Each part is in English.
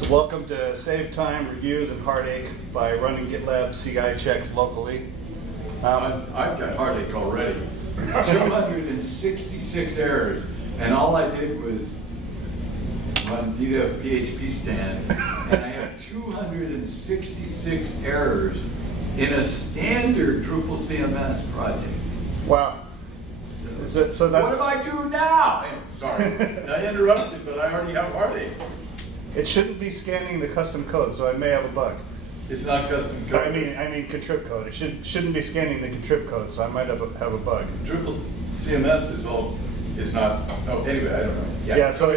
So welcome to Save Time, Reviews, and Heartache by running GitLabCI checks locally. I've got heartache already. 266 errors, and all I did was run PHPStan, and I have 266 errors in a standard Drupal CMS project. Wow. So that's, what do I do now? Sorry, I interrupted, but I already have heartache. It shouldn't be scanning the custom code, so I may have a bug. It's not custom code. I mean contrib code. It shouldn't be scanning the contrib code, so I might have a bug. Drupal CMS is not. Oh, anyway, I don't know. Yeah, so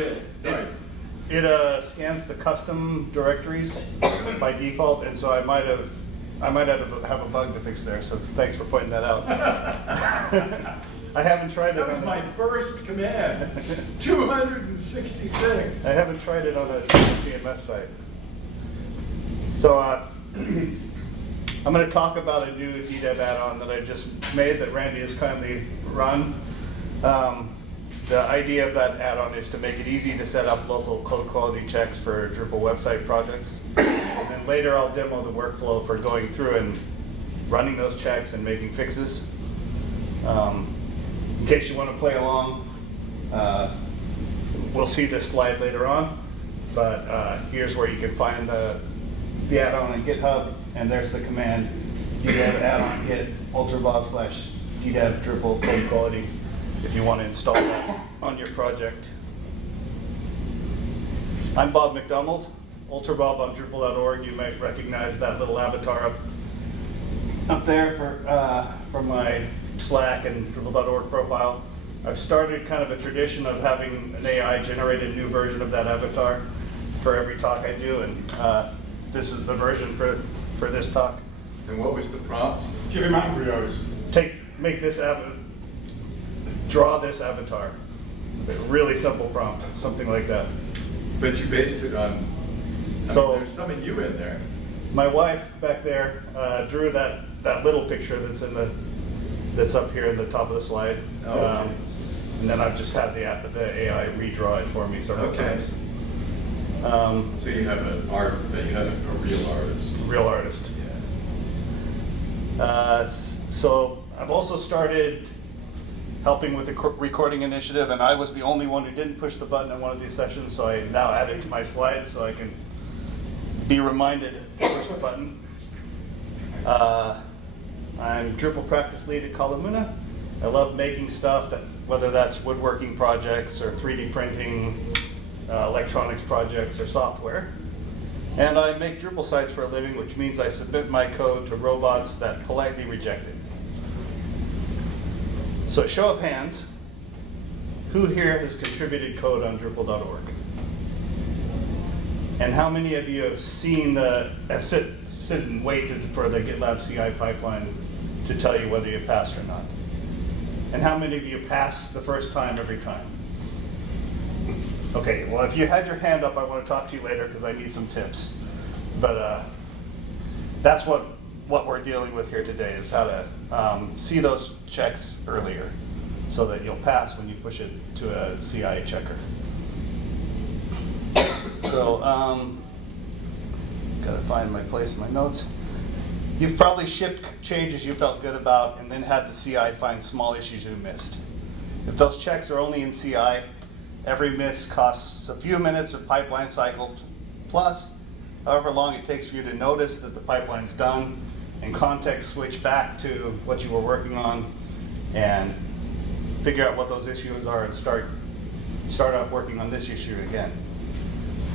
Sorry. it scans the custom directories by default, and so I might have a bug to fix there. So thanks for pointing that out. I haven't tried it. That was my first command. 266. I haven't tried it on a CMS site. So I'm going to talk about a new DDEV add-on that I just made that Randy has kindly run. The idea of that add-on is to make it easy to set up local code quality checks for Drupal website projects. And then later I'll demo the workflow for going through and running those checks and making fixes. In case you want to play along, we'll see this slide later on, but here's where you can find the add-on on GitHub, and there's the command DDEV add-on git ultrabob/DDEV Drupal code quality if you want to install that on your project. I'm Bob McDonald, ultrabob on Drupal.org. You might recognize that little avatar up there from my Slack and Drupal.org profile. I've started kind of a tradition of having an AI generate a new version of that avatar for every talk I do, and this is the version for this talk. And what was the prompt? Give him embryos. Make this draw this avatar. A really simple prompt, something like that. But you based it on, there's some of you in there. My wife back there drew that little picture that's up here in the top of the slide. Oh, okay. And then I've just had the AI redraw it for me several times. So you have a real artist. Real artist. Yeah. So I've also started helping with the recording initiative, and I was the only one who didn't push the button in one of these sessions, so I now add it to my slides so I can be reminded to push the button. I'm Drupal practice lead at Kalamuna. I love making stuff, whether that's woodworking projects or 3D printing, electronics projects or software. And I make Drupal sites for a living, which means I submit my code to robots that politely reject it. So show of hands, who here has contributed code on Drupal.org? And how many of you have seen sit and waited for the GitLabCI pipeline to tell you whether you passed or not? And how many of you passed the first time every time? Okay, well, if you had your hand up, I want to talk to you later because I need some tips. But that's what we're dealing with here today, is how to see those checks earlier so that you'll pass when you push it to a CI checker. So, gotta find my place in my notes. You've probably shipped changes you felt good about and then had the CI find small issues you missed. If those checks are only in CI, every miss costs a few minutes of pipeline cycle plus however long it takes for you to notice that the pipeline's done and context switch back to what you were working on and figure out what those issues are and start up working on this issue again.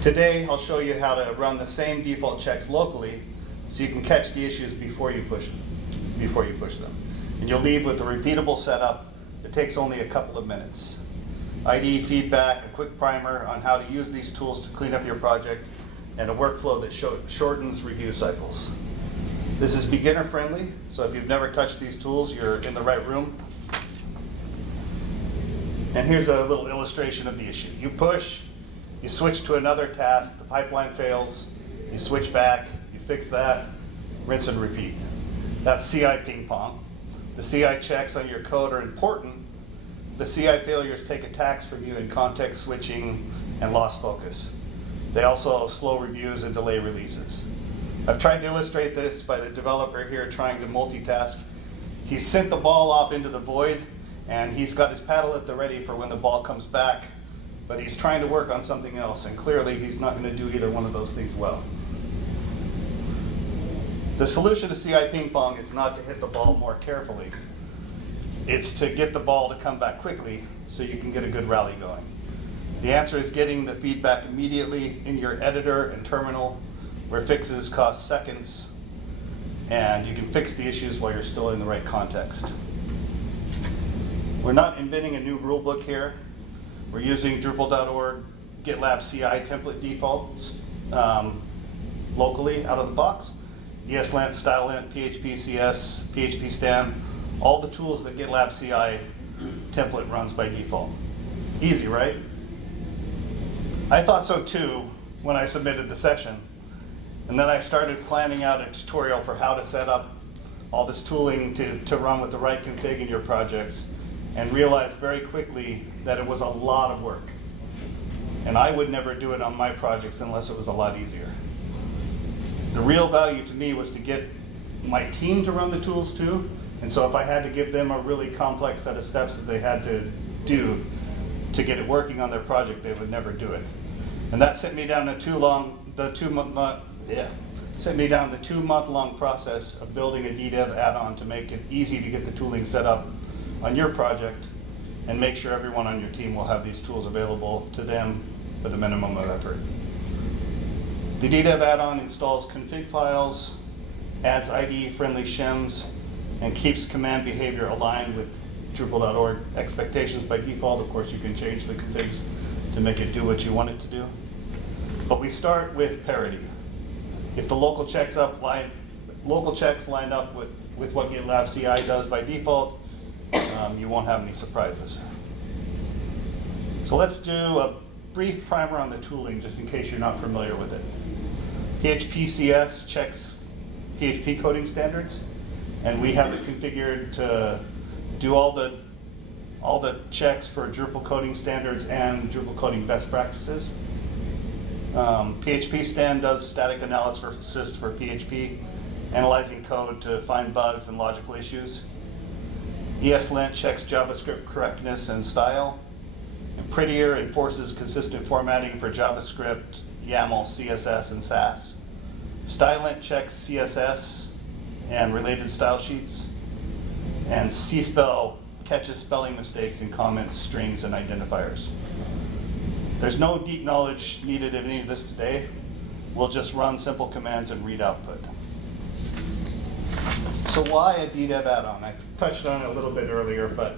Today, I'll show you how to run the same default checks locally so you can catch the issues before you push them. And you'll leave with a repeatable setup that takes only a couple of minutes. IDE feedback, a quick primer on how to use these tools to clean up your project, and a workflow that shortens review cycles. This is beginner friendly, so if you've never touched these tools, you're in the right room. And here's a little illustration of the issue. You push, you switch to another task, the pipeline fails, you switch back, you fix that, rinse and repeat. That's CI ping pong. The CI checks on your code are important. The CI failures take attacks from you in context switching and lost focus. They also slow reviews and delay releases. I've tried to illustrate this by the developer here trying to multitask. He's sent the ball off into the void, and he's got his paddle at the ready for when the ball comes back, but he's trying to work on something else, and clearly he's not going to do either one of those things well. The solution to CI ping pong is not to hit the ball more carefully. It's to get the ball to come back quickly so you can get a good rally going. The answer is getting the feedback immediately in your editor and terminal, where fixes cost seconds, and you can fix the issues while you're still in the right context. We're not inventing a new rule book here. We're using Drupal.org GitLabCI template defaults locally out of the box. ESLint, Stylelint, PHPCS, PHPStan, all the tools that GitLabCI template runs by default. Easy, right? I thought so too when I submitted the session. And then I started planning out a tutorial for how to set up all this tooling to run with the right config in your projects, and realized very quickly that it was a lot of work. And I would never do it on my projects unless it was a lot easier. The real value to me was to get my team to run the tools too, and so if I had to give them a really complex set of steps that they had to do to get it working on their project, they would never do it. And that sent me down the 2-month-long process of building a DDev add-on to make it easy to get the tooling set up on your project and make sure everyone on your team will have these tools available to them with a minimum of effort. The DDev add-on installs config files, adds IDE-friendly shims, and keeps command behavior aligned with Drupal.org expectations by default. Of course, you can change the configs to make it do what you want it to do. But we start with parity. If the local checks lined up with what GitLabCI does by default, you won't have any surprises. So let's do a brief primer on the tooling, just in case you're not familiar with it. PHPCS checks PHP coding standards, and we have it configured to do all the checks for Drupal coding standards and Drupal coding best practices. PHPStan does static analysis for PHP, analyzing code to find bugs and logical issues. ESLint checks JavaScript correctness and style. And Prettier enforces consistent formatting for JavaScript, YAML, CSS, and Sass. Stylelint checks CSS and related style sheets. And CSpell catches spelling mistakes in comments, strings, and identifiers. There's no deep knowledge needed of any of this today. We'll just run simple commands and read output. So why a DDev add-on? I touched on it a little bit earlier, but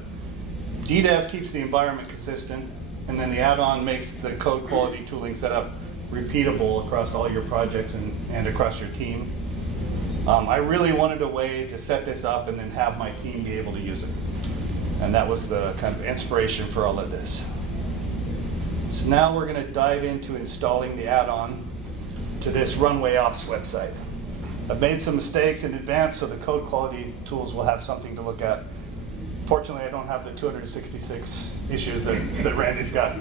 DDev keeps the environment consistent, and then the add-on makes the code quality tooling setup repeatable across all your projects and across your team. I really wanted a way to set this up and then have my team be able to use it. And that was the kind of inspiration for all of this. So now we're going to dive into installing the add-on to this Runway Ops website. I've made some mistakes in advance, so the code quality tools will have something to look at. Fortunately, I don't have the 266 issues that Randy's got.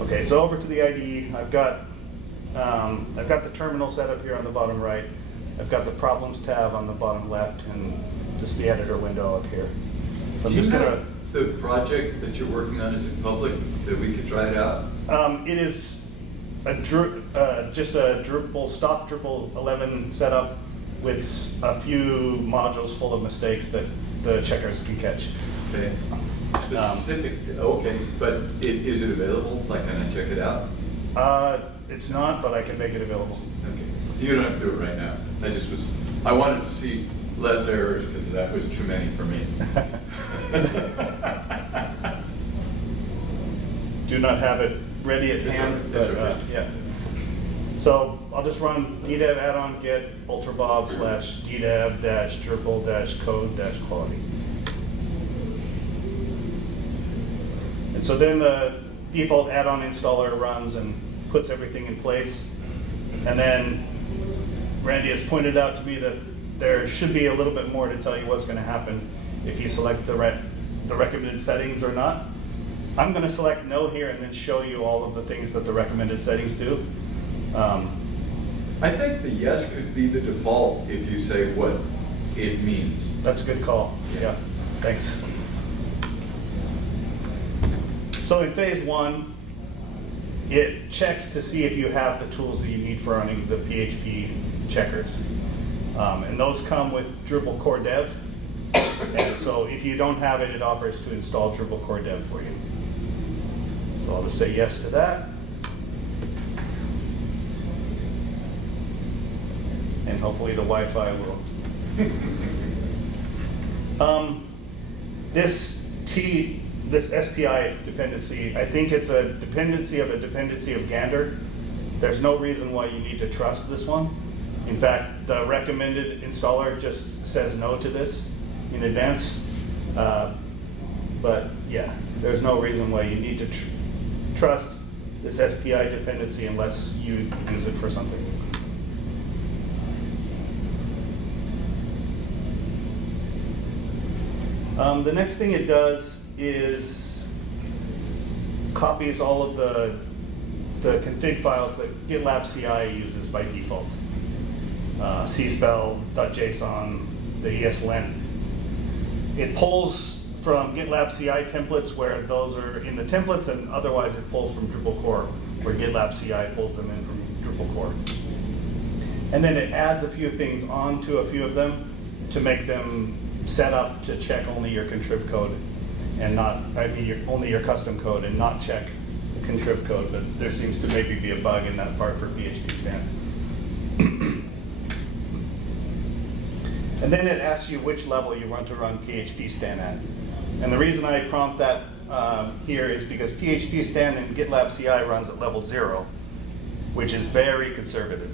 Okay, so over to the IDE. I've got the terminal set up here on the bottom right. I've got the problems tab on the bottom left, and just the editor window up here. So I'm just gonna. The project that you're working on, is it public that we could try it out? It is just a Drupal stock Drupal 11 setup with a few modules full of mistakes that the checkers can catch. Okay. Specific. Okay, but is it available? Like, can I check it out? It's not, but I can make it available. Okay. You don't have to do it right now. I wanted to see less errors because that was too many for me. Do not have it ready at hand. That's okay. Yeah. So I'll just run DDev add-on get ultrabob / DDev - Drupal - code - quality. And so then the default add-on installer runs and puts everything in place. And then Randy has pointed out to me that there should be a little bit more to tell you what's going to happen if you select the recommended settings or not. I'm going to select no here and then show you all of the things that the recommended settings do. I think the yes could be the default if you say what it means. That's a good call. Yeah, thanks. So in phase 1, it checks to see if you have the tools that you need for running the PHP checkers. And those come with Drupal core dev. And so if you don't have it, it offers to install Drupal core dev for you. So I'll just say yes to that. And hopefully the Wi-Fi will. This SPI dependency, I think it's a dependency of Gander. There's no reason why you need to trust this one. In fact, the recommended installer just says no to this in advance. But yeah, there's no reason why you need to trust this SPI dependency unless you use it for something. The next thing it does is copies all of the config files that GitLabCI uses by default. cspell.json, the ESLint. It pulls from GitLabCI templates where those are in the templates, and otherwise it pulls from Drupal core where GitLabCI pulls them in from Drupal core. And then it adds a few things onto a few of them to make them set up to check only your contrib code and not, only your custom code and not check contrib code, but there seems to maybe be a bug in that part for PHPStan. And then it asks you which level you want to run PHPStan at. And the reason I prompt that here is because PHPStan in GitLabCI runs at level 0, which is very conservative.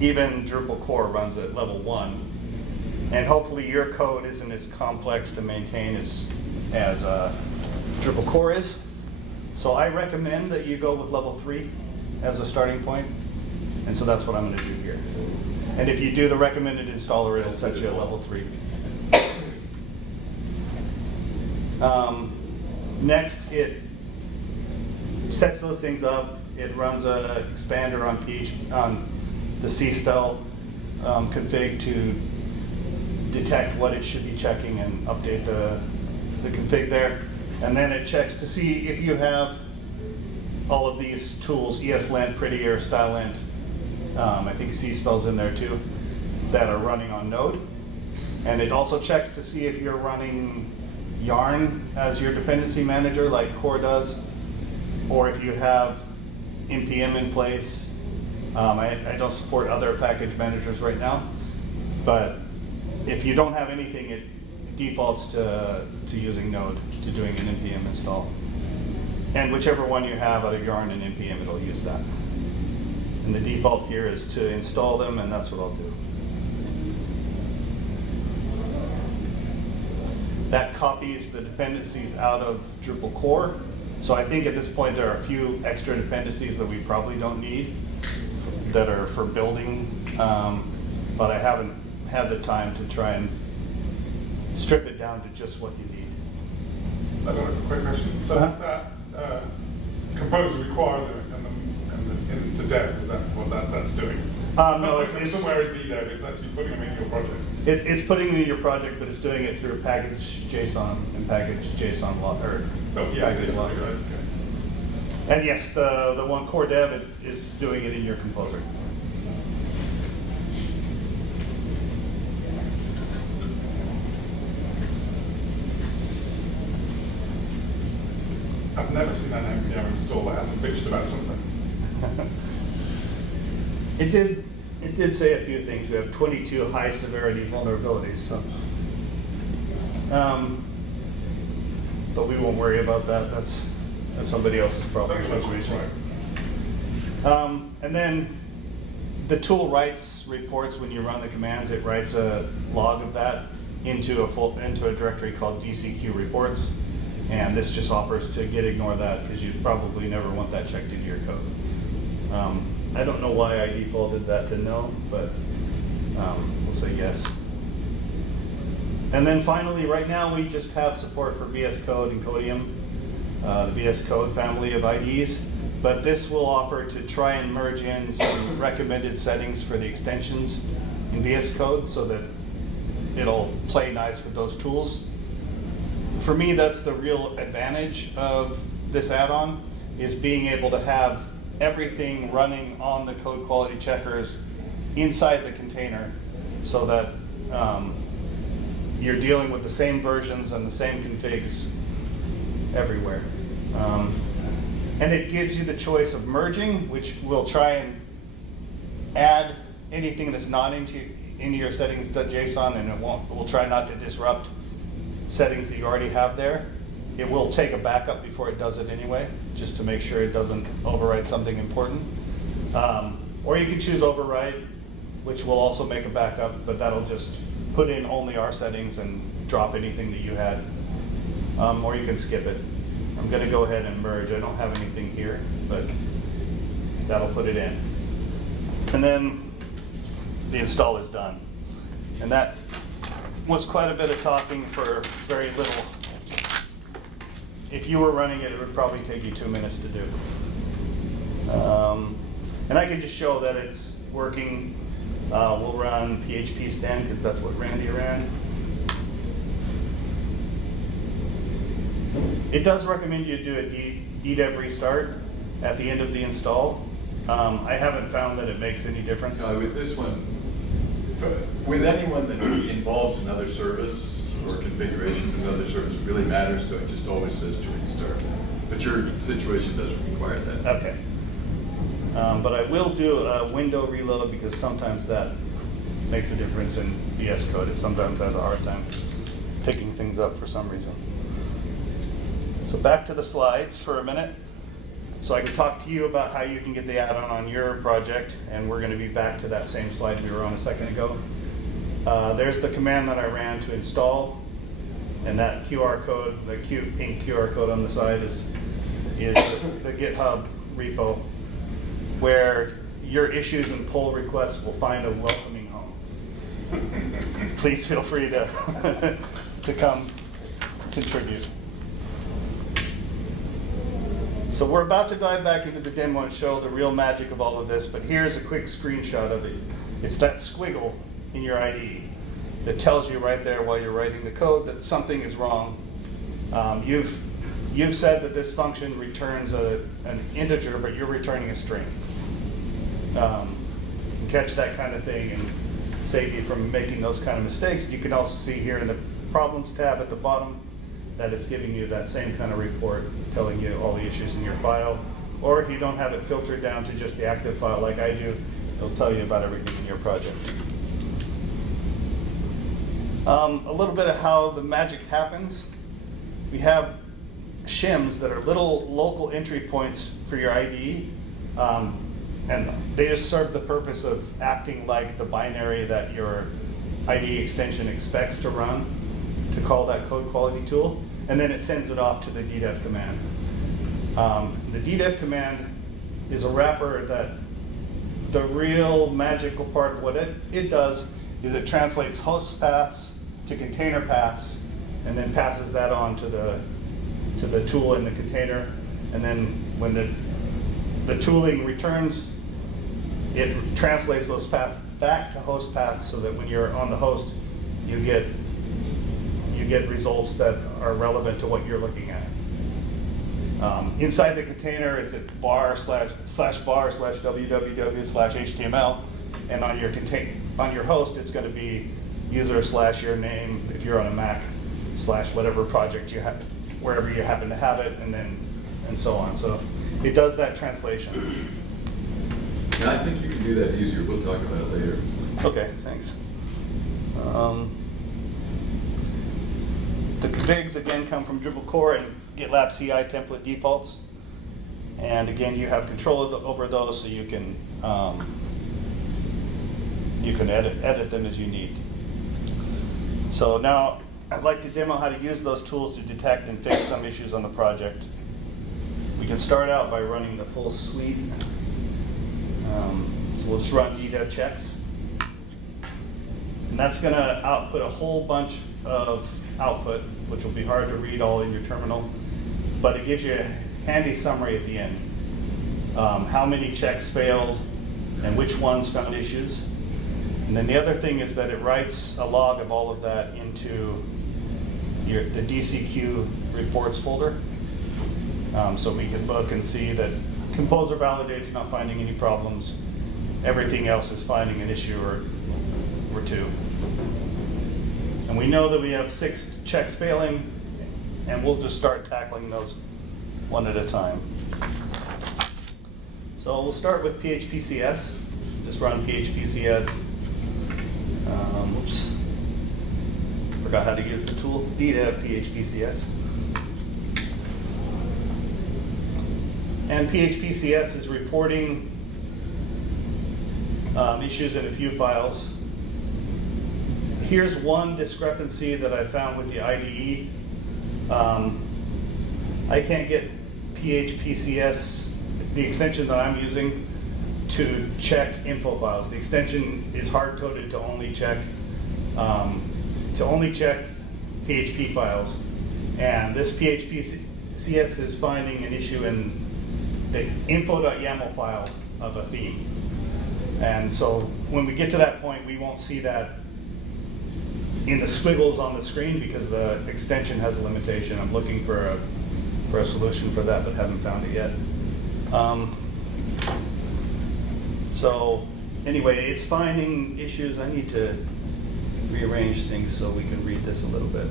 Even Drupal core runs at level 1. And hopefully your code isn't as complex to maintain as Drupal core is. So I recommend that you go with level 3 as a starting point. And so that's what I'm going to do here. And if you do the recommended installer, it'll set you at level 3. Next, it sets those things up. It runs an expander on the CSTEL config to detect what it should be checking and update the config there. And then it checks to see if you have all of these tools, ESLint, Prettier, Stylelint, I think CSPEL's in there too, that are running on Node. And it also checks to see if you're running Yarn as your dependency manager like core does, or if you have NPM in place. I don't support other package managers right now, but if you don't have anything, it defaults to using Node, to doing an NPM install. And whichever one you have out of Yarn and NPM, it'll use that. And the default here is to install them, and that's what I'll do. That copies the dependencies out of Drupal core. So I think at this point there are a few extra dependencies that we probably don't need that are for building, but I haven't had the time to try and strip it down to just what you need. I've got a quick question. So does that composer require into dev? Is that what that's doing? No, it's somewhere in dev. It's actually putting them in your project. It's putting it in your project, but it's doing it through package JSON and package JSON log, or package log. Okay. And yes, the one core dev is doing it in your composer. I've never seen an NPM install that hasn't bitched about something. It did say a few things. We have 22 high severity vulnerabilities, so. But we won't worry about that. That's somebody else's problem situation. And then the tool writes reports when you run the commands. It writes a log of that into a directory called DCQ reports. And this just offers to git ignore that because you probably never want that checked into your code. I don't know why I defaulted that to no, but we'll say yes. And then finally, right now we just have support for VS Code and Codium. the VS Code family of IDEs. But this will offer to try and merge in some recommended settings for the extensions in VS Code so that it'll play nice with those tools. For me, that's the real advantage of this add-on, is being able to have everything running on the code quality checkers inside the container so that you're dealing with the same versions and the same configs everywhere. And it gives you the choice of merging, which will try and add anything that's not into your settings.json, and we'll try not to disrupt settings that you already have there. It will take a backup before it does it anyway, just to make sure it doesn't overwrite something important. Or you can choose overwrite, which will also make a backup, but that'll just put in only our settings and drop anything that you had. Or you can skip it. I'm going to go ahead and merge. I don't have anything here, but that'll put it in. And then the install is done. And that was quite a bit of talking for very little. If you were running it, it would probably take you 2 minutes to do. And I can just show that it's working. We'll run PHPStan because that's what Randy ran. It does recommend you do a ddev restart at the end of the install. I haven't found that it makes any difference. With this one, with anyone that involves another service or configuration of another service, it really matters, so it just always says to restart. But your situation doesn't require that. Okay. But I will do a window reload because sometimes that makes a difference in VS Code. It sometimes has a hard time picking things up for some reason. So back to the slides for a minute. So I can talk to you about how you can get the add-on on your project, and we're going to be back to that same slide we were on a second ago. There's the command that I ran to install, and that QR code, the pink QR code on the side is the GitHub repo, where your issues and pull requests will find a welcoming home. Please feel free to to come contribute. So we're about to dive back into the demo and show the real magic of all of this, but here's a quick screenshot of it. It's that squiggle in your IDE that tells you right there while you're writing the code that something is wrong. You've said that this function returns an integer, but you're returning a string. You can catch that kind of thing and save you from making those kind of mistakes. You can also see here in the Problems tab at the bottom that it's giving you that same kind of report telling you all the issues in your file. Or if you don't have it filtered down to just the active file like I do, it'll tell you about everything in your project. A little bit of how the magic happens. We have shims that are little local entry points for your IDE, and they just serve the purpose of acting like the binary that your IDE extension expects to run to call that code quality tool, and then it sends it off to the ddev command. The ddev command is a wrapper that the real magical part of what it does is it translates host paths to container paths and then passes that on to the tool in the container. And then when the tooling returns, it translates those paths back to host paths so that when you're on the host, you get results that are relevant to what you're looking at. Inside the container, it's at var/www/html, and on your host, it's going to be user/your name if you're on a Mac / whatever project you have, wherever you happen to have it, and so on. So it does that translation. And I think you can do that easier. We'll talk about it later. Okay, thanks. The configs again come from Drupal core and GitLabCI template defaults, and again you have control over those, so you can edit them as you need. So now I'd like to demo how to use those tools to detect and fix some issues on the project. We can start out by running the full suite. So we'll just run ddev checks, and that's going to output a whole bunch of output, which will be hard to read all in your terminal. but it gives you a handy summary at the end. How many checks failed and which ones found issues. And then the other thing is that it writes a log of all of that into the DCQ reports folder. So we can look and see that composer validates not finding any problems. Everything else is finding an issue or two. And we know that we have 6 checks failing, and we'll just start tackling those one at a time. So we'll start with PHPCS. Just run PHPCS. Oops. Forgot how to use the tool. PHPCS. And PHPCS is reporting issues in a few files. Here's one discrepancy that I found with the IDE. I can't get PHPCS, the extension that I'm using, to check info files. The extension is hard-coded to only check PHP files. And this PHPCS is finding an issue in the info.yaml file of a theme. And so when we get to that point, we won't see that in the squiggles on the screen because the extension has a limitation. I'm looking for a solution for that, but haven't found it yet. So anyway, it's finding issues. I need to rearrange things so we can read this a little bit.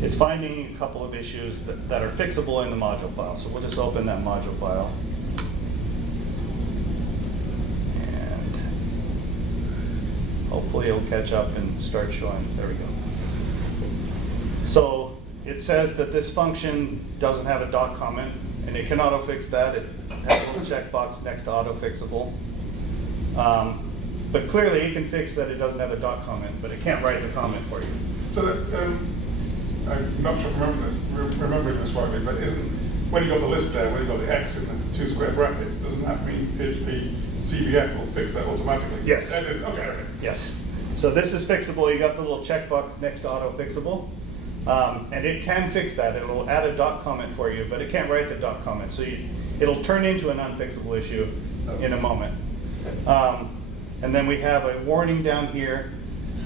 It's finding a couple of issues that are fixable in the module file. So we'll just open that module file. And hopefully it'll catch up and start showing. There we go. So it says that this function doesn't have a dot comment, and it can auto-fix that. It has a little checkbox next to auto-fixable. But clearly it can fix that it doesn't have a dot comment, but it can't write the comment for you. So that, I'm not sure if remembering this rightly, but when you got the list there, when you got the X in the 2 square brackets, doesn't that mean PHPCBF will fix that automatically? Yes. That is, okay. Yes. So this is fixable. You got the little checkbox next to auto-fixable. And it can fix that. It'll add a dot comment for you, but it can't write the dot comment. So it'll turn into an unfixable issue in a moment. And then we have a warning down here.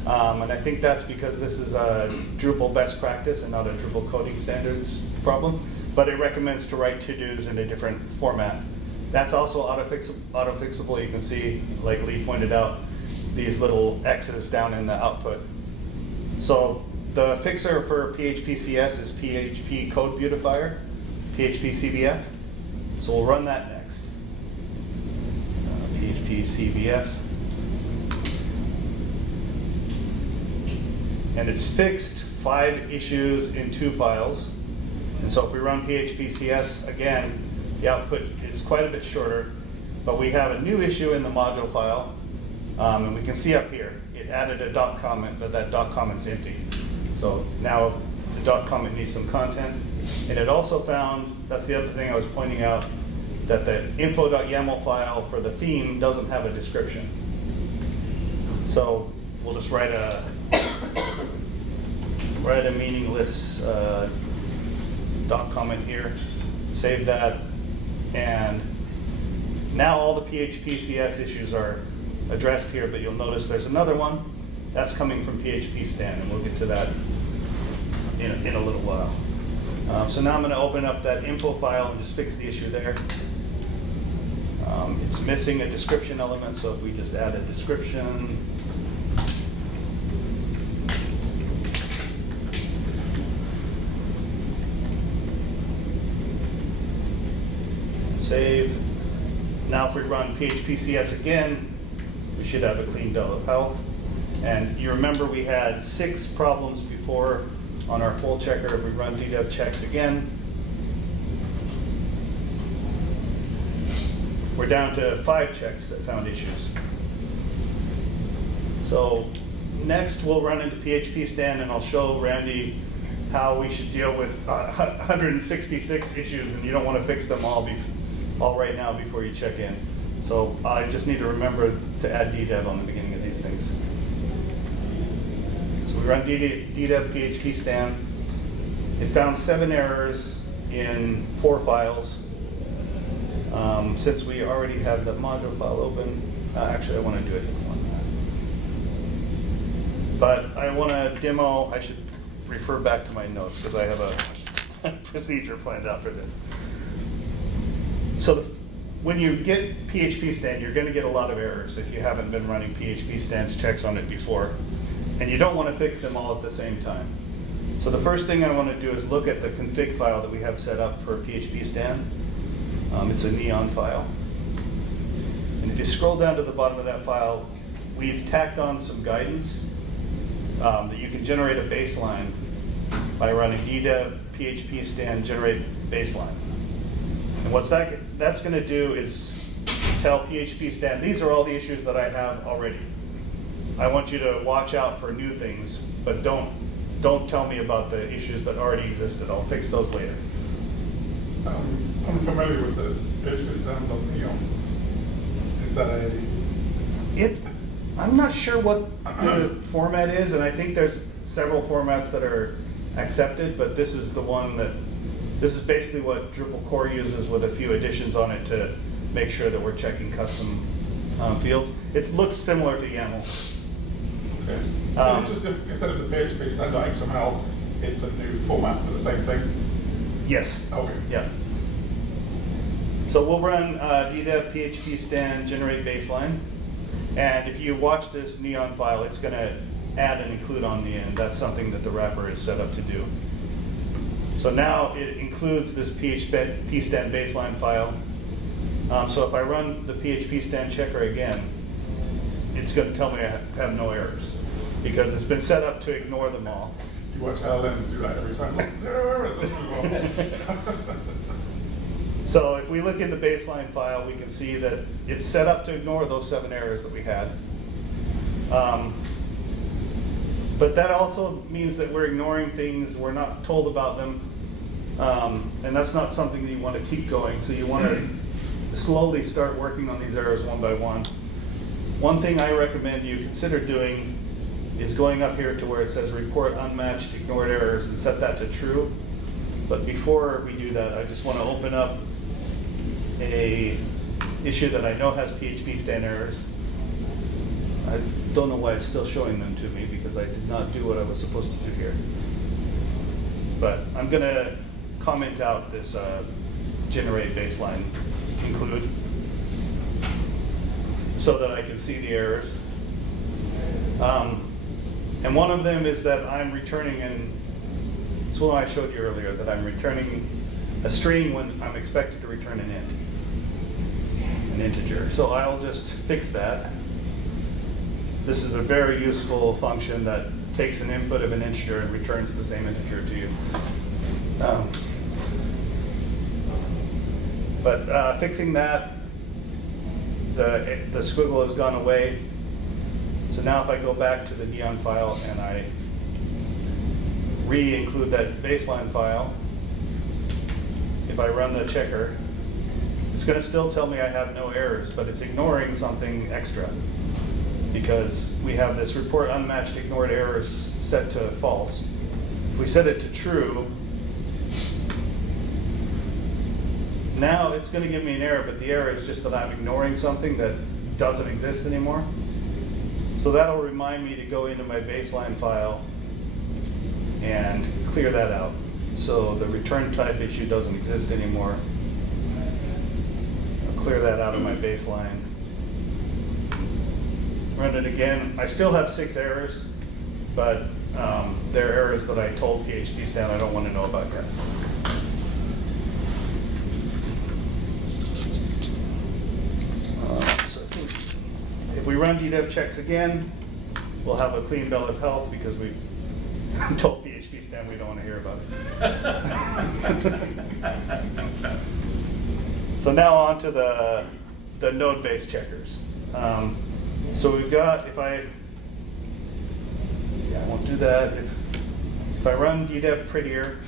And I think that's because this is a Drupal best practice and not a Drupal coding standards problem. But it recommends to write to-dos in a different format. That's also auto-fixable. You can see, like Lee pointed out, these little X's down in the output. So the fixer for PHPCS is PHP Code Beautifier, PHPCBF. So we'll run that next. PHPCBF. And it's fixed 5 issues in 2 files. And so if we run PHPCS again, the output is quite a bit shorter, but we have a new issue in the module file. And we can see up here, it added a dot comment, but that dot comment's empty. So now the dot comment needs some content. And it also found, that's the other thing I was pointing out, that the info.yaml file for the theme doesn't have a description. So we'll just write a meaningless dot comment here, save that, and now all the PHPCS issues are addressed here, but you'll notice there's another one that's coming from PHPStan, and we'll get to that in a little while. So now I'm going to open up that info file and just fix the issue there. It's missing a description element, so if we just add a description, save. Now if we run PHPCS again, we should have a clean bill of health. And you remember we had 6 problems before on our full checker. If we run DDEV checks again, we're down to 5 checks that found issues. So next we'll run into PHPStan, and I'll show Randy how we should deal with 166 issues, and you don't want to fix them all right now before you check in. So I just need to remember to add DDEV on the beginning of these things. we run DDEV-PHPStan. It found 7 errors in 4 files. Since we already have the module file open, actually I want to do it in one. But I want to demo, I should refer back to my notes because I have a procedure planned out for this. So when you get PHPStan, you're going to get a lot of errors if you haven't been running PHPStan's checks on it before. And you don't want to fix them all at the same time. So the first thing I want to do is look at the config file that we have set up for PHPStan. It's a neon file. And if you scroll down to the bottom of that file, we've tacked on some guidance that you can generate a baseline by running DDEV-PHPStan generate baseline. And what that's going to do is tell PHPStan, these are all the issues that I have already. I want you to watch out for new things, but don't tell me about the issues that already existed. I'll fix those later. I'm familiar with the PHPStan.neon. Is that I'm not sure what the format is, and I think there's several formats that are accepted, but this is the one this is basically what Drupal core uses with a few additions on it to make sure that we're checking custom fields. It looks similar to YAML. Okay. Is it just instead of the PHPStan.xml, it's a new format for the same thing? Yes. Okay. Yeah. So we'll run DDEV-PHPStan generate baseline. And if you watch this neon file, it's going to add and include on the end. That's something that the wrapper is set up to do. So now it includes this PHPStan baseline file. So if I run the PHPStan checker again, it's going to tell me I have no errors because it's been set up to ignore them all. You watch Stylelint do that every time. Like, 0 errors, let's move on. So if we look in the baseline file, we can see that it's set up to ignore those 7 errors that we had. But that also means that we're ignoring things, we're not told about them, and that's not something that you want to keep going. So you want to slowly start working on these errors one by one. One thing I recommend you consider doing is going up here to where it says report unmatched ignored errors and set that to true. But before we do that, I just want to open up a issue that I know has PHPStan errors. I don't know why it's still showing them to me because I did not do what I was supposed to do here. But I'm going to comment out this generate baseline include so that I can see the errors. And one of them is that I'm returning, and it's one I showed you earlier, that I'm returning a string when I'm expected to return an integer. So I'll just fix that. This is a very useful function that takes an input of an integer and returns the same integer to you. But fixing that, the squiggle has gone away. So now if I go back to the neon file and I re-include that baseline file, if I run the checker, it's going to still tell me I have no errors, but it's ignoring something extra because we have this report unmatched ignored errors set to false. If we set it to true, now it's going to give me an error, but the error is just that I'm ignoring something that doesn't exist anymore. So that'll remind me to go into my baseline file and clear that out. So the return type issue doesn't exist anymore. I'll clear that out of my baseline. Run it again. I still have 6 errors, but they're errors that I told PHPStan I don't want to know about yet. If we run DDEV checks again, we'll have a clean bill of health because we've told PHPStan we don't want to hear about it. So now on to the node-based checkers. So we've got, I won't do that. If I run DDEV prettier,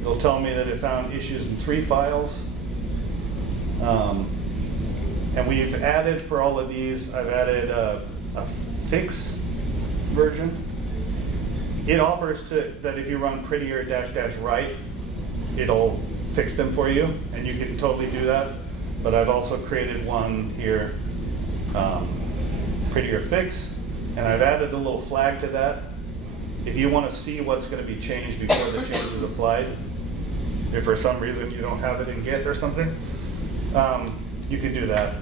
it'll tell me that it found issues in 3 files. And we've added for all of these, I've added a fix version. It offers that if you run prettier -- right, it'll fix them for you, and you can totally do that. But I've also created one here, prettier fix, and I've added a little flag to that. If you want to see what's going to be changed before the change is applied, if for some reason you don't have it in Git or something, you can do that.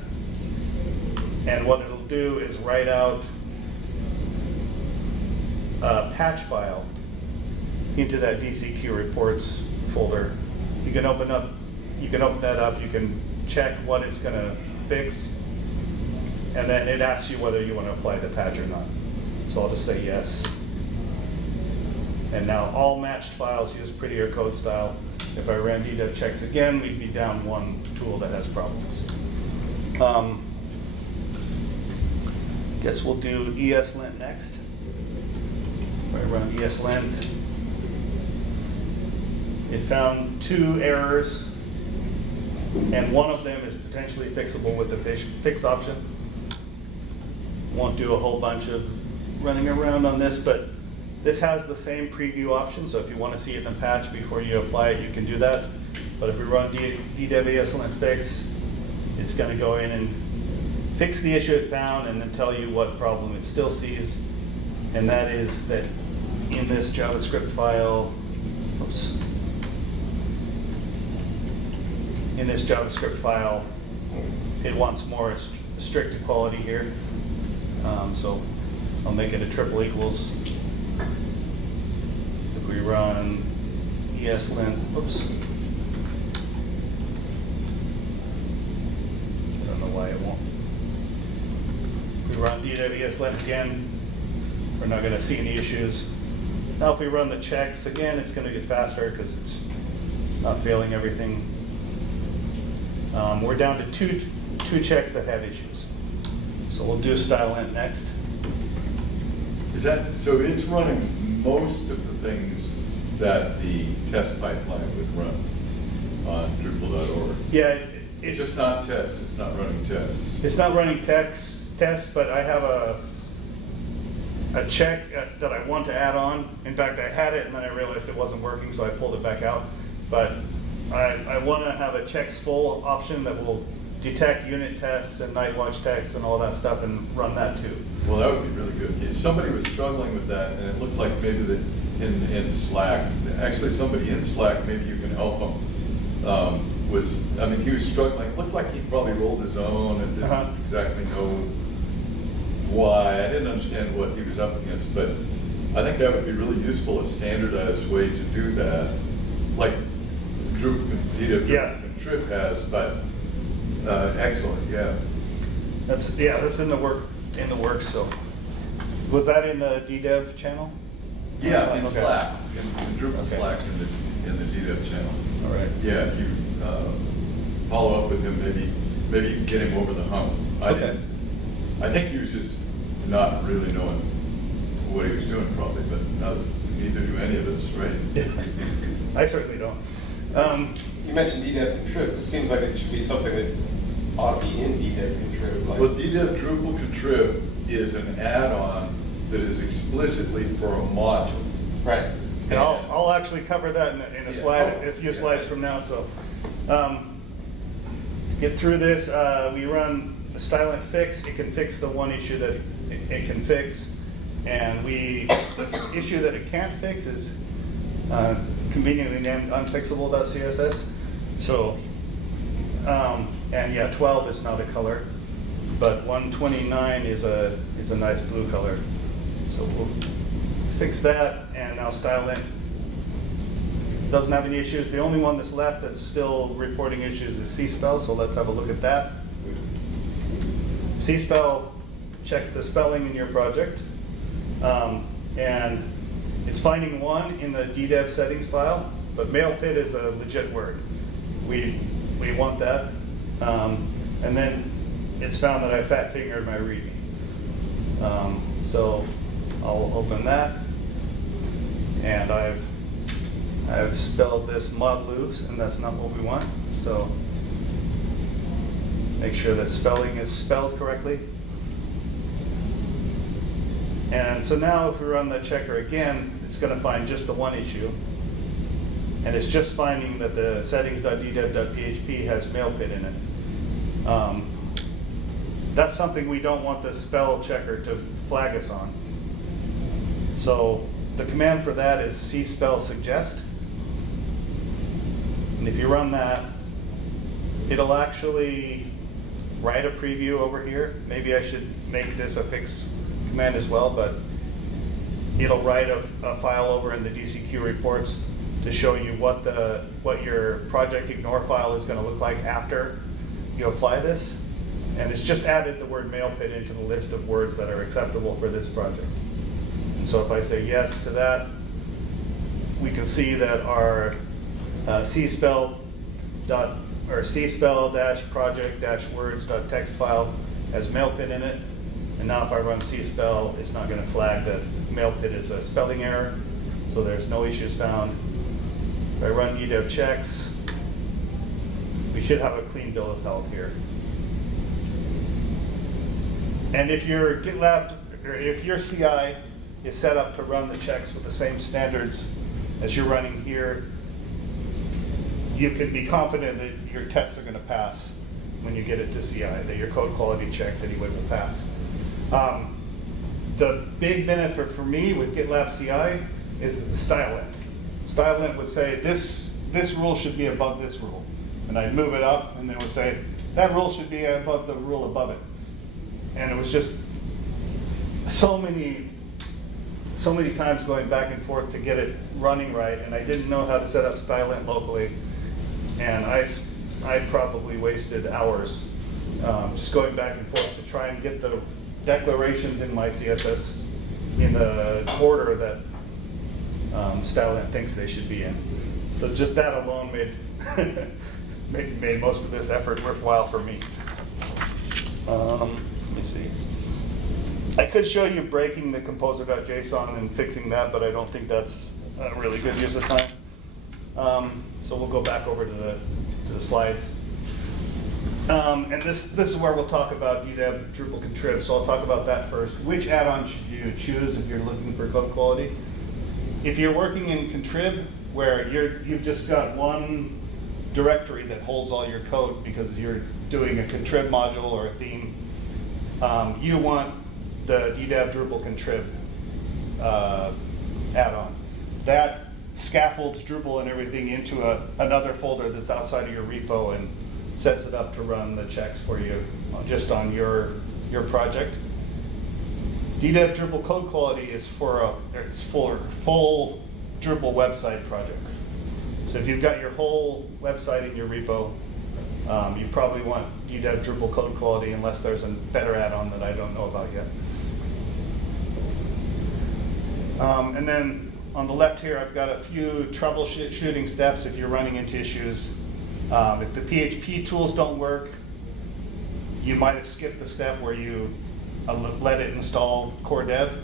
And what it'll do is write out a patch file into that DCQ reports folder. You can open that up, you can check what it's going to fix, and then it asks you whether you want to apply the patch or not. So I'll just say yes. And now all matched files use prettier code style. If I ran DDEV checks again, we'd be down one tool that has problems. Guess we'll do ESLint next. If I run ESLint, it found 2 errors, and one of them is potentially fixable with the fix option. Won't do a whole bunch of running around on this, but this has the same preview option, so if you want to see it in the patch before you apply it, you can do that. But if we run DDEV ESLint fix, it's going to go in and fix the issue it found and then tell you what problem it still sees. And that is that in this JavaScript file, it wants more strict equality here. So I'll make it a triple equals. If we run ESLint, oops. I don't know why it won't. If we run DDEV ESLint again, we're not going to see any issues. Now if we run the checks again, it's going to get faster because it's not failing everything. We're down to two checks that have issues. So we'll do Stylelint next. So it's running most of the things that the test pipeline would run on Drupal.org. Yeah, It's just not tests. It's not running tests. it's not running tests, but I have a check that I want to add on. In fact, I had it and then I realized it wasn't working, so I pulled it back out. But I want to have a checks full option that will detect unit tests and night watch tests and all that stuff and run that too. Well, that would be really good. If somebody was struggling with that, and it looked like maybe that in Slack, actually somebody in Slack, maybe you can help him, he was struggling. It looked like he probably rolled his own and didn't exactly know why. I didn't understand what he was up against, but I think that would be really useful, a standardized way to do that, like DDEV Contrib has, but excellent, yeah. That's in the works. So was that in the DDEV channel? Yeah, in Okay. Slack, in Drupal Okay. Slack in the DDEV channel. All right. Yeah, if you follow up with him, maybe you can get him over the hump. I think he was just not really knowing what he was doing probably, but neither do any of us, right? I certainly don't. You mentioned DDEV Contrib. This seems like it should be something that ought to be in DDEV Contrib. Like, Well, DDEV Drupal Contrib is an add-on that is explicitly for a module. right. And I'll actually cover that in a slide, a few slides from now. So get through this. We run the Stylelint fix. It can fix the one issue that it can fix, and the issue that it can't fix is conveniently named unfixable.css. So and yeah, 12 is not a color, but 129 is a nice blue color. So we'll fix that, and now Stylelint doesn't have any issues. The only one that's left that's still reporting issues is cspell, so let's have a look at that. Cspell checks the spelling in your project, and it's finding one in the DDEV settings file, but male pit is a legit word. We want that. And then it's found that I fat fingered my README. So I'll open that, and I've spelled this modloose, and that's not what we want. So make sure that spelling is spelled correctly. And so now if we run the checker again, it's going to find just the one issue. And it's just finding that the settings.ddev.php has mailpit in it. That's something we don't want the spell checker to flag us on. So the command for that is cspellSuggest. And if you run that, it'll actually write a preview over here. Maybe I should make this a fix command as well, but it'll write a file over in the DCQ reports to show you what your project ignore file is going to look like after you apply this. And it's just added the word mailpit into the list of words that are acceptable for this project. And so if I say yes to that, we can see that our cspell-project-words.txt file has mailpit in it. And now if I run cspell, it's not going to flag that mailpit is a spelling error, so there's no issues found. If I run edev checks, we should have a clean bill of health here. And if your GitLab, or if your CI is set up to run the checks with the same standards as you're running here, you can be confident that your tests are going to pass when you get it to CI, that your code quality checks anyway will pass. The big benefit for me with GitLabCI is Stylelint. Stylelint would say this rule should be above this rule. And I'd move it up and it would say that rule should be above the rule above it. And it was just so many times going back and forth to get it running right, and I didn't know how to set up Stylelint locally, and I probably wasted hours just going back and forth to try and get the declarations in my CSS in the order that Stylelint thinks they should be in. So just that alone made most of this effort worthwhile for me. Let me see. I could show you breaking the composer.json and fixing that, but I don't think that's a really good use of time. So we'll go back over to the slides. And this is where we'll talk about DDEV Drupal contrib. So I'll talk about that first. Which add-on should you choose if you're looking for code quality? If you're working in contrib, where you've just got one directory that holds all your code because you're doing a contrib module or a theme, you want the DDEV Drupal contrib add-on. That scaffolds Drupal and everything into another folder that's outside of your repo and sets it up to run the checks for you just on your project. DDEV Drupal code quality is for full Drupal website projects. So if you've got your whole website in your repo, you probably want DDEV Drupal code quality unless there's a better add-on that I don't know about yet. And then on the left here, I've got a few troubleshooting steps if you're running into issues. If the PHP tools don't work, you might have skipped the step where you let it install core dev.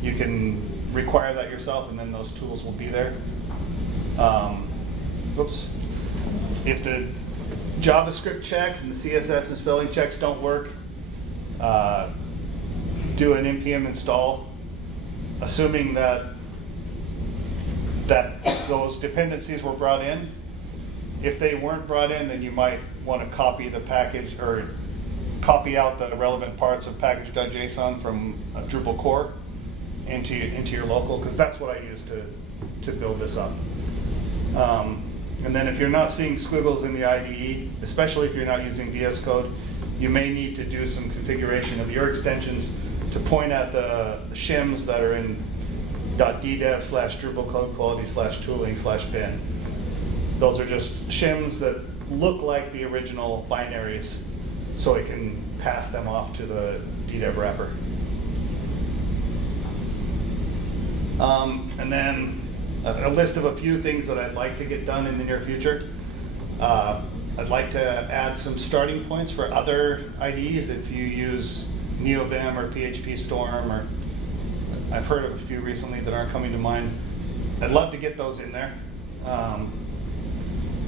You can require that yourself, and then those tools will be there. Whoops. If the JavaScript checks and the CSS and spelling checks don't work, do an npm install, assuming that those dependencies were brought in. If they weren't brought in, then you might want to copy the package or copy out the relevant parts of package.json from a Drupal core into your local, because that's what I use to build this up. And then if you're not seeing squiggles in the IDE, especially if you're not using VS Code, you may need to do some configuration of your extensions to point at the shims that are in .ddev/Drupal code quality/tooling/bin. Those are just shims that look like the original binaries, so it can pass them off to the DDEV wrapper. And then a list of a few things that I'd like to get done in the near future. I'd like to add some starting points for other IDEs if you use NeoVim or PHPStorm, or I've heard of a few recently that aren't coming to mind. I'd love to get those in there.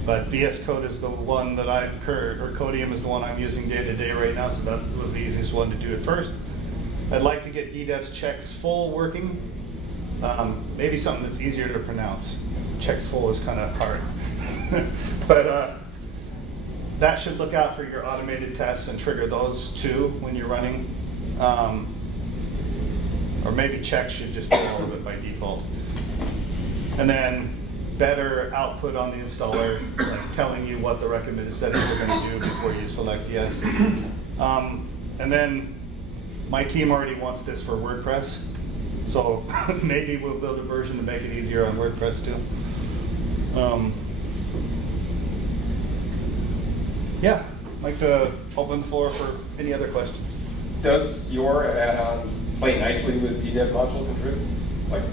But VS Code is the one that Codium is the one I'm using day to day right now, so that was the easiest one to do at first. I'd like to get DDev's checks full working. Maybe something that's easier to pronounce. Checks full is kind of hard. But that should look out for your automated tests and trigger those too when you're running. Or maybe checks should just do all of it by default. And then better output on the installer, like telling you what the recommended settings are going to do before you select yes. And then my team already wants this for WordPress, so maybe we'll build a version to make it easier on WordPress too. Yeah, I'd like to open the floor for any other questions. Does your add-on play nicely with DDev module contrib? Like,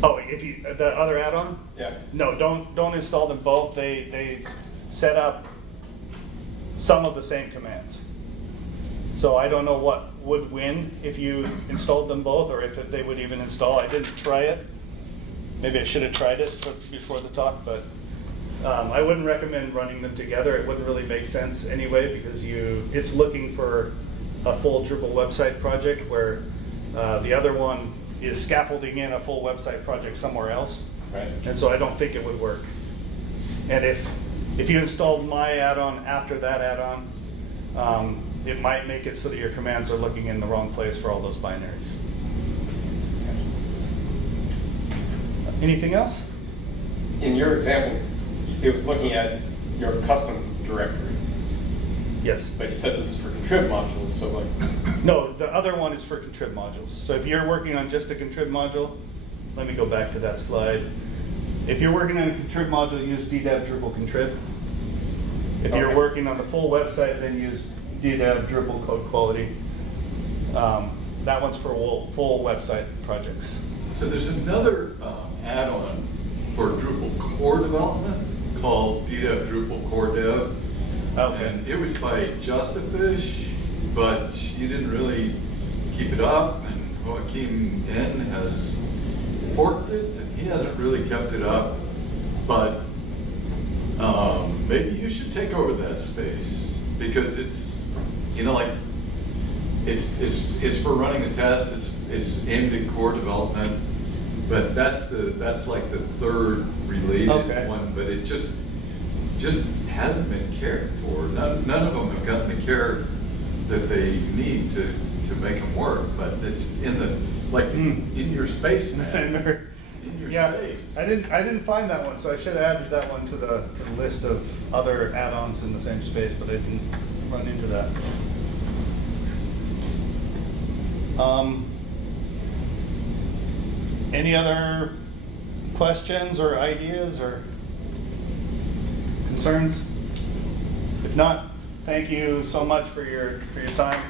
Oh, if you the other add-on? yeah. No, don't install them both. They set up some of the same commands. So I don't know what would win if you installed them both, or if they would even install. I didn't try it. Maybe I should have tried it before the talk, but I wouldn't recommend running them together. It wouldn't really make sense anyway, because it's looking for a full Drupal website project, where the other one is scaffolding in a full website project somewhere else. Right. And so I don't think it would work. And if you installed my add-on after that add-on, it might make it so that your commands are looking in the wrong place for all those binaries. Anything else? In your examples, it was looking at your custom directory, Yes. but you said this is for contrib modules, so like, No, the other one is for contrib modules. So if you're working on just a contrib module, let me go back to that slide. If you're working on a contrib module, use DDev Drupal contrib. If you're Okay. working on the full website, then use DDev Drupal code quality. That one's for full website projects. So there's another add-on for Drupal core development called DDev Drupal Core Dev. Okay. And it was by Justafish, but you didn't really keep it up, and Joachim N has forked it, and he hasn't really kept it up. But maybe you should take over that space, because it's, you know, like, it's for running the tests, it's aimed at core development, but that's like the third related Okay. one, but it just hasn't been cared for. None of them have gotten the care that they need to make them work, but it's in the, like, in your space, man. In your Yeah, space. I didn't find that one, so I should have added that one to the list of other add-ons in the same space, but I didn't run into that. Any other questions or ideas or concerns? If not, thank you so much for your time.